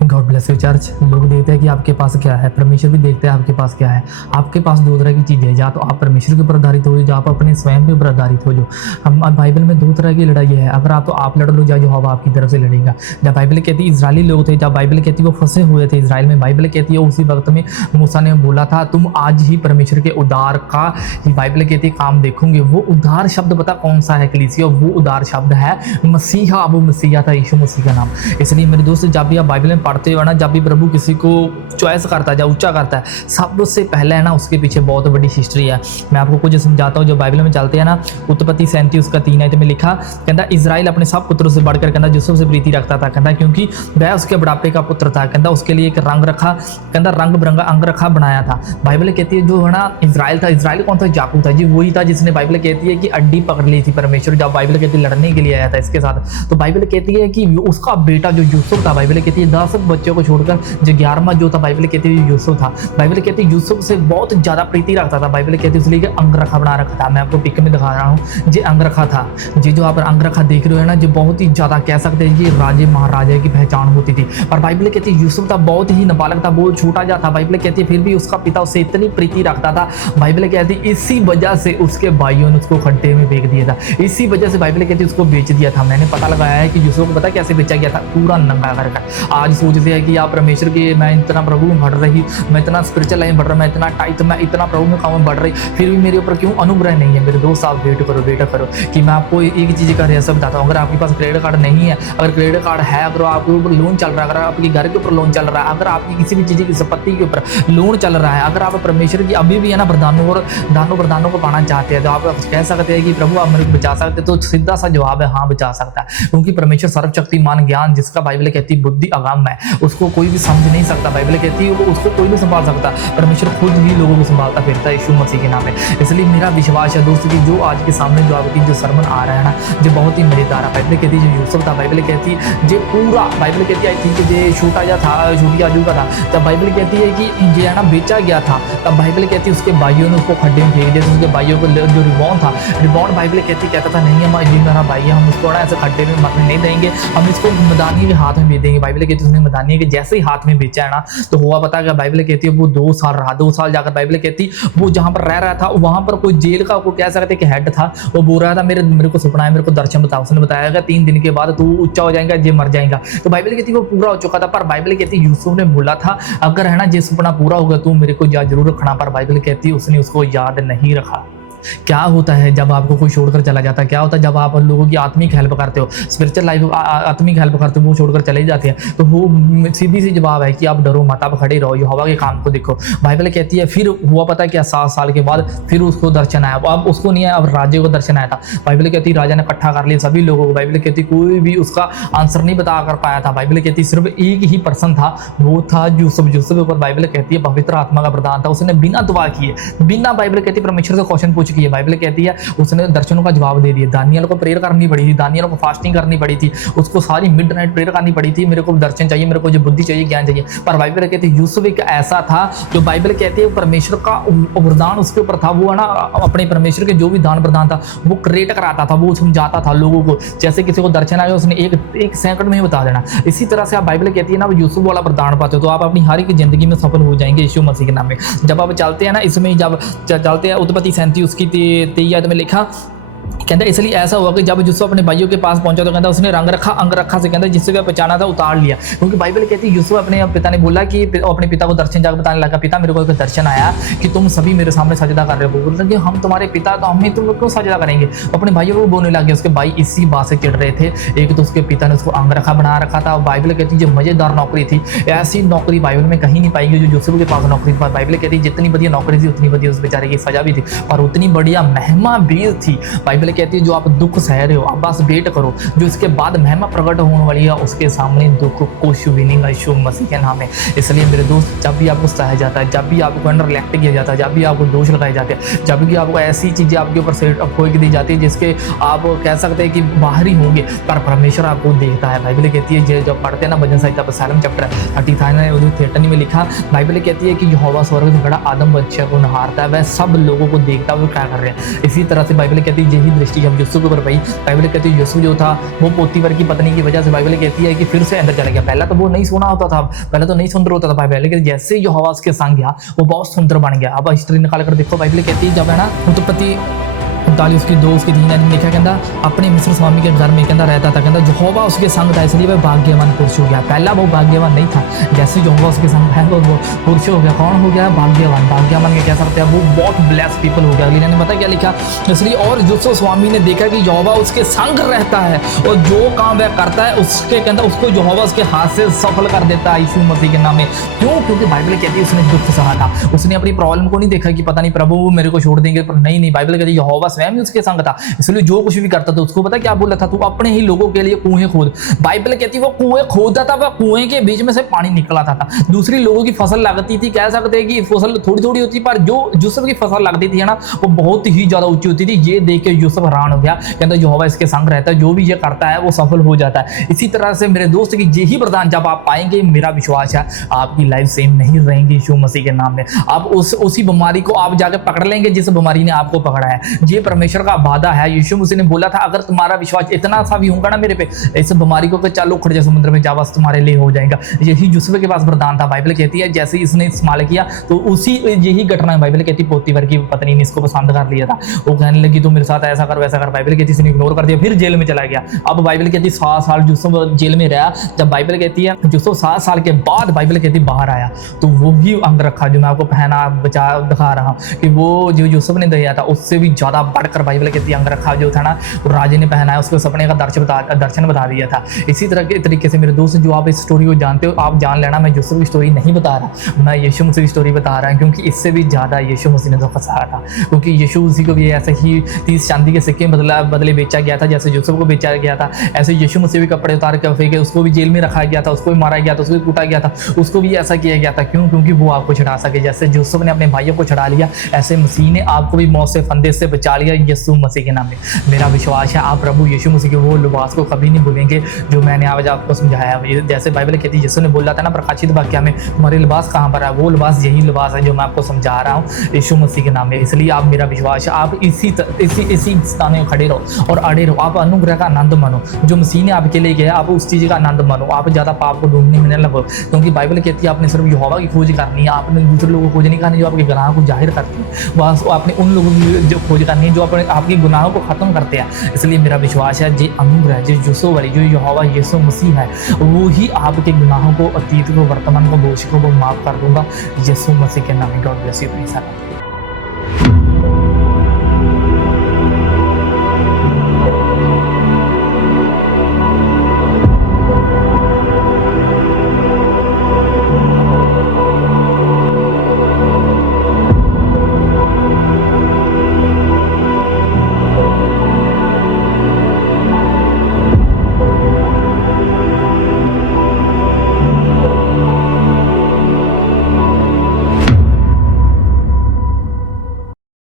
God bless you church. लोग देखते हैं कि आपके पास क्या है, परमेश्वर भी देखते हैं आपके पास क्या है। आपके पास दो तरह की चीज़ें हैं, या तो आप परमेश्वर के ऊपर आधारित हो, या आप अपने स्वयं के ऊपर आधारित हो। जो हम बाइबल में दो तरह की लड़ाई है, अगर आप तो आप लड़ लो, या जो हवा आपकी तरफ से लड़ेगा। जब बाइबल कहती है इजरायली लोग थे, जब बाइबल कहती है वो फंसे हुए थे इसराइल में, बाइबल कहती है उसी वक्त में मूसा ने बोला था तुम आज ही परमेश्वर के उद्धार का ही बाइबल कहती है काम देखोगे। वो उद्धार शब्द पता कौन सा है कलीसिया? वो उद्धार शब्द है मसीहा। वो मसीहा था, यीशु मसीह का नाम। इसलिए मेरे दोस्त, जब भी आप बाइबल में पढ़ते हो ना, जब भी प्रभु किसी को चॉइस करता है या ऊंचा करता है, सबसे पहले है ना उसके पीछे बहुत बड़ी हिस्ट्री है। मैं आपको कुछ समझाता हूँ। जो बाइबल में चलते हैं ना, उत्पत्ति 37 उसका 3 में लिखा, कहता इजराइल अपने सब पुत्रों से बढ़कर कहता यूसुफ से प्रीति रखता था, कहता क्योंकि वह उसके बुढ़ापे का पुत्र था। कहता उसके लिए एक रंग रखा, कहता रंग बिरंगा अंग रखा बनाया था। बाइबल कहती है जो है ना इजराइल था, इजराइल कौन था? याकूब था जी, वही था जिसने बाइबल कहती है कि अड्डी पकड़ ली थी परमेश्वर जब बाइबल कहती है लड़ने के लिए आया था इसके साथ। तो बाइबल कहती है कि उसका बेटा जो यूसुफ था, बाइबल कहती है 10 बच्चों को छोड़कर जो 11वां जो था, बाइबल कहती है यूसुफ था। बाइबल कहती है यूसुफ से बहुत ज्यादा प्रीति रखता था। बाइबल कहती है इसलिए अंग रखा बना रखा था। मैं आपको पिक में दिखा रहा हूँ, ये अंग रखा था। ये जो आप अंग रखा देख रहे हो ना, जो बहुत ही ज्यादा कह सकते हैं ये राजे महाराजे की पहचान होती थी। पर बाइबल कहती है यूसुफ था बहुत ही नाबालग था, बहुत छोटा जा था। बाइबल कहती है फिर भी उसका पिता उससे इतनी प्रीति रखता था। बाइबल कहती है इसी वजह से उसके भाइयों ने उसको खड्डे में फेंक दिया था। इसी वजह से बाइबल कहती है उसको बेच दिया था। मैंने पता लगाया है कि यूसुफ को पता कैसे बेचा गया था, पूरा नंगा करके। आज सोचते हैं कि आप परमेश्वर के मैं इतना प्रभु में बढ़ रही, मैं इतना स्पिरिचुअल लाइन बढ़ रहा, मैं इतना टाइट, मैं इतना प्रभु में काम बढ़ रही, फिर भी मेरे ऊपर क्यों अनुग्रह नहीं है? मेरे दोस्त आप वेट करो कि मैं आपको एक चीज़ का रहस्य बताता हूँ। अगर आपके पास क्रेडिट कार्ड नहीं है, अगर क्रेडिट कार्ड है, अगर आपके ऊपर लोन चल रहा है, अगर आपके घर के ऊपर लोन चल रहा है, अगर आपकी किसी भी चीज़ की संपत्ति के ऊपर लोन चल रहा है, अगर आप परमेश्वर की अभी भी है ना वरदानों को पाना चाहते हैं, तो आप कह सकते हैं कि प्रभु आप मेरे को बचा सकते हैं। तो सीधा सा जवाब है हाँ, बचा सकता है, क्योंकि परमेश्वर सर्वशक्तिमान ज्ञान जिसका बाइबल कहती है बुद्धि अगम है, उसको कोई भी समझ नहीं सकता। बाइबल कहती है उसको कोई नहीं संभाल सकता, परमेश्वर खुद ही लोगों को संभालता फिरता है यीशु मसीह के नाम में। इसलिए मेरा विश्वास है दोस्तों कि जो आज के सामने जो आपकी जो सरमन आ रहा है ना, जो बहुत ही मजेदार है। बाइबल कहती है जो यूसुफ था, बाइबल कहती है जो पूरा बाइबल कहती है आई थिंक जो छोटा या था, छोटी आजू का था, तब बाइबल कहती है कि ये है ना बेचा गया था। तब बाइबल कहती है उसके भाइयों ने उसको खड्डे में फेंक दिया। उसके भाइयों को जो रिबॉन था, रिबॉन बाइबल कहता था नहीं हम ये मेरा भाई है, हम उसको ना ऐसे खड्डे में मरने नहीं देंगे, हम इसको मदानियों के हाथ में बेच देंगे। बाइबल कहती है उसने मदानियों के जैसे ही हाथ में बेचा है ना, तो हुआ पता क्या? बाइबल कहती है वो 2 साल रहा। 2 साल जाकर बाइबल कहती वो जहाँ पर रह रहा था वहां पर कोई जेल का को कह सकते कि हेड था, वो बोल रहा था मेरे को सपना है, मेरे को दर्शन बताओ। उसने बताया कि 3 दिन के बाद तू ऊंचा हो जाएगा, ये मर जाएगा। तो बाइबल कहती वो पूरा हो चुका था। पर बाइबल कहती यूसुफ ने बोला था अगर है ना ये सपना पूरा होगा तू मेरे को याद जरूर रखना। पर बाइबल कहती उसने उसको याद नहीं रखा। क्या होता है जब आपको कोई छोड़कर चला जाता है? क्या होता है जब आप लोगों की आत्मिक हेल्प करते हो, स्पिरिचुअल लाइफ आत्मिक हेल्प करते हो, वो छोड़कर चले जाते हैं? तो वो सीधी सी जवाब है कि आप डरो मत, आप खड़े रहो, यहोवा के काम को देखो। बाइबल कहती है फिर हुआ पता है क्या? 7 साल के बाद फिर उसको दर्शन आया। अब उसको नहीं आया, अब राजे को दर्शन आया था। बाइबल कहती राजा ने इकट्ठा कर लिया सभी लोगों को। बाइबल कहती कोई भी उसका आंसर नहीं बता कर पाया था। बाइबल कहती सिर्फ एक ही पर्सन था, वो था यूसुफ। यूसुफ के ऊपर बाइबल कहती है पवित्र आत्मा का प्रदान था। उसने बिना दुआ किए, बिना बाइबल कहती परमेश्वर से क्वेश्चन पूछ किए, बाइबल कहती है उसने दर्शनों का जवाब दे दिया। दानियल को प्रेयर करनी पड़ी थी, दानियल को फास्टिंग करनी पड़ी थी, उसको सारी मिडनाइट प्रेयर करनी पड़ी थी, मेरे को दर्शन चाहिए, मेरे को जो बुद्धि चाहिए, ज्ञान चाहिए। पर बाइबल कहती है यूसुफ एक ऐसा था जो बाइबल कहती है परमेश्वर का वरदान उसके ऊपर था। वो है ना अपने परमेश्वर के जो भी दान प्रदान था वो क्रिएट कराता था, वो समझाता था लोगों को। जैसे किसी को दर्शन आया उसने एक सेकंड में ही बता देना। इसी तरह से आप बाइबल कहती है ना यूसुफ वाला प्रदान पाते हो, तो आप अपनी हर एक जिंदगी में सफल हो जाएंगे यीशु मसीह के नाम में। जब आप चलते हैं ना इसमें, जब चलते हैं उत्पत्ति 37 उसकी 23 में लिखा, कहता इसलिए ऐसा हुआ कि जब यूसुफ अपने भाइयों के पास पहुंचा तो कहता उसने रंग रखा अंग रखा से कहता जिससे वह पहचाना था उतार लिया। क्योंकि बाइबल कहती है यूसुफ अपने पिता ने बोला कि अपने पिता को दर्शन जाकर बताने लगा, पिता मेरे को एक दर्शन आया कि तुम सभी मेरे सामने सजदा कर रहे हो। बोल रहे हम तुम्हारे पिता, तो हमें तुम लोग क्यों सजदा करेंगे? अपने भाइयों को बोलने लगे। उसके भाई इसी बात से चिढ़ रहे थे। एक तो उसके पिता ने उसको अंग रखा बना रखा था। बाइबल कहती है जो मजेदार नौकरी थी, ऐसी नौकरी बाइबल में कहीं नहीं पाएगी जो यूसुफ के पास नौकरी थी। बाइबल कहती है जितनी बढ़िया नौकरी थी उतनी बढ़िया उस बेचारे की सजा भी थी, और उतनी बढ़िया महिमा भी थी। बाइबल कहती है जो आप दुख सह रहे हो आप बस वेट करो, जो इसके बाद महिमा प्रकट होने वाली है उसके सामने दुख कुछ भी नहीं, यीशु मसीह के नाम है। इसलिए मेरे दोस्त जब भी आपको सहाया जाता है, जब भी आपको अंडर रिएक्ट किया जाता है, जब भी आपको दोष लगाए जाते हैं, जब भी आपको ऐसी चीजें आपके ऊपर से खोई दी जाती है जिसके आप कह सकते हैं कि बाहरी होंगे, पर परमेश्वर आपको देखता है। बाइबल कहती है जब पढ़ते हैं ना भजन संहिता पसालम चैप्टर 39 में लिखा, बाइबल कहती है कि यहोवा स्वर्ग से बड़ा आदम बच्चे को नहारता है, वह सब लोगों को देखता है वो क्या कर रहे हैं। इसी तरह से बाइबल कहती है यही दृष्टि जब यूसुफ के ऊपर पड़ी, बाइबल कहती है यूसुफ जो था वो पोतीफर की पत्नी की वजह से बाइबल कहती है कि फिर से अंदर चला गया। पहला तो वो नहीं सोना होता था, पहले तो नहीं सुंदर होता था बाइबल, लेकिन जैसे जो हवा उसके संग गया वो बहुत सुंदर बन गया। अब हिस्ट्री निकाल कर देखो, बाइबल कहती है जब है ना उत्पत्ति 39 उसकी 2 उसकी 3 ने लिखा कहता अपने मिस्र स्वामी के घर में कहता रहता था, कहता यहोवा उसके संग था इसलिए वह भाग्यवान पुरुष हो गया। पहला वो भाग्यवान नहीं था, जैसे यहोवा उसके संग है वो पुरुष हो गया। कौन हो गया? भाग्यवान। भाग्यवान के कह सकते हैं वो बहुत ब्लेस पीपल हो गया। अगली ने पता क्या लिखा, इसलिए और यूसुफ स्वामी ने देखा कि यहोवा उसके संग रहता है और जो काम वह करता है उसके कहता उसको यहोवा उसके हाथ से सफल कर देता है यीशु मसीह के नाम में। क्यों? क्योंकि बाइबल कहती है उसने दुख सहा था, उसने अपनी प्रॉब्लम को नहीं देखा कि पता नहीं प्रभु वो मेरे को छोड़ देंगे, पर नहीं, बाइबल कहती है यहोवा स्वयं उसके संग था, इसलिए जो कुछ भी करता था उसको पता क्या बोला था, तू अपने ही लोगों के लिए कुएं खोद। बाइबल कहती है वो कुएं खोदता था, वह कुएं के बीच में से पानी निकला था। दूसरी लोगों की फसल लगती थी, कह सकते हैं कि फसल थोड़ी थोड़ी होती, पर जो यूसुफ की फसल लगती थी ना वो बहुत ही ज्यादा ऊंची होती थी। ये देख के यूसुफ हैरान हो गया, कहता यहोवा इसके संग रहता है, जो भी ये करता है वो सफल हो जाता है। इसी तरह से मेरे दोस्त की यही वरदान जब आप पाएंगे, मेरा विश्वास है आपकी लाइफ सेम नहीं रहेगी यीशु मसीह के नाम में। आप उसी बीमारी को आप जाके पकड़ लेंगे जिस बीमारी ने आपको पकड़ा है। ये परमेश्वर का वादा है। यीशु मसीह ने बोला था अगर तुम्हारा विश्वास इतना सा भी होगा ना मेरे पे, इस बीमारी को चलो उखड़ जा समुद्र में जा, बस तुम्हारे लिए हो जाएगा। यही यूसुफ के पास वरदान था। बाइबल कहती है जैसे इसने इस्तेमाल किया तो उसी यही घटना बाइबल कहती है पोतीफर की पत्नी ने इसको पसंद कर लिया था। वो कहने लगी तो मेरे साथ ऐसा कर वैसा कर। बाइबल कहती इसने इग्नोर कर दिया, फिर जेल में चला गया। अब बाइबल कहती 7 साल यूसुफ जेल में रहा। जब बाइबल कहती है यूसुफ 7 साल के बाद बाइबल कहती बाहर आया तो वो ही अंग रखा जो मैं आपको पहना बचा दिखा रहा हूँ कि वो जो यूसुफ ने दिया था उससे भी ज्यादा बढ़कर बाइबल कहती अंग रखा जो था ना राजे ने पहनाया, उसको सपने का दर्शन बता दिया था। इसी तरह के तरीके से मेरे दोस्त जो आप इस स्टोरी को जानते हो आप जान लेना, मैं यूसुफ की स्टोरी नहीं बता रहा, मैं यीशु मसीह की स्टोरी बता रहा हूँ, क्योंकि इससे भी ज्यादा यीशु मसीह ने धोखा सहा था। क्योंकि यीशु मसीह को भी ऐसे ही 30 चांदी के सिक्के बदले बेचा गया था, जैसे यूसुफ को बेचा गया था ऐसे यीशु मसीह भी कपड़े उतार के फेंके, उसको भी जेल में रखा गया था, उसको भी मारा गया था, उसको भी कूटा गया था, उसको भी ऐसा किया गया था। क्यों? क्योंकि वो आपको छुड़ा सके। जैसे यूसुफ ने अपने भाइयों को छुड़ा लिया ऐसे मसीह ने आपको भी मौत से फंदे से बचा लिया यीशु मसीह के नाम में। मेरा विश्वास है आप प्रभु यीशु मसीह के वो लिबास को कभी नहीं भूलेंगे जो मैंने आज आपको समझाया। जैसे बाइबल कहती है यीशु ने बोला था ना प्रकाशित वाक्य में तुम्हारे लिबास कहाँ पर है, वो लिबास यही लिबास है जो मैं आपको समझा रहा हूँ यीशु मसीह के नाम में। इसलिए आप मेरा विश्वास है आप इसी स्थान में खड़े रहो और अड़े रहो। आप अनुग्रह का आनंद मानो जो मसीह ने आपके लिए किया, आप उस चीज़ का आनंद मानो। आप ज़्यादा पाप को ढूंढने में न लगो, क्योंकि बाइबल कहती है आपने सिर्फ यहोवा की खोज करनी है, आपने दूसरे लोगों को खोज नहीं करनी जो आपके गुनाह को जाहिर करते हैं। बस आपने उन लोगों की जो खोज करनी है जो आपके गुनाहों को खत्म करते हैं। इसलिए मेरा विश्वास है जो अनुग्रह जो यूसुफ वाली जो यहोवा यीशु मसीह है वो ही आपके गुनाहों को, अतीत को, वर्तमान को, भविष्य को वो माफ कर दूंगा यीशु मसीह के नाम में। God bless you.